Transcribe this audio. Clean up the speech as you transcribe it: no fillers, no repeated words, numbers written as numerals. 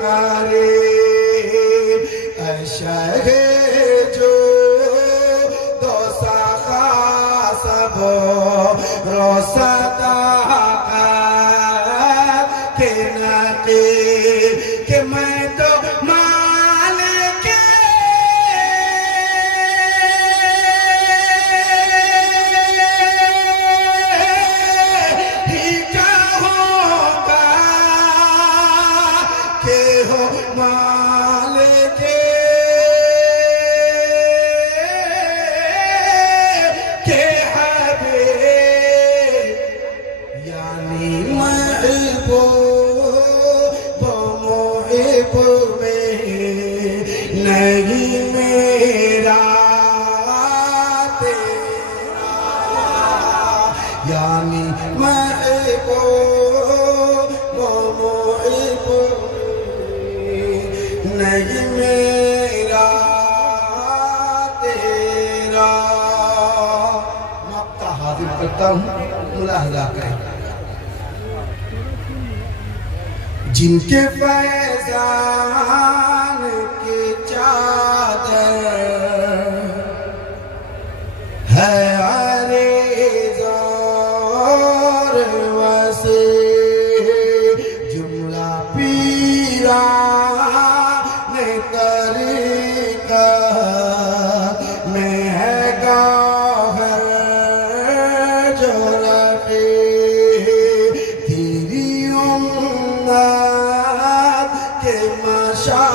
करे अशहे जो दो साखा सब रोसदा के नाते के मैं तो मालिक ही कहूँगा के हो मालिक के हबे यानी महबूब में नहीं मेरा तेरा यानी महबूब नहीं मेरा तेरा। मक्ता हाजिर करता हूँ मुलाहजा करें जिनके फैजान की चादर है अरेज़ोर वसे जुमला पीरा ने तरीका में है गौहर जो रखे तेरी उम्मत के मशा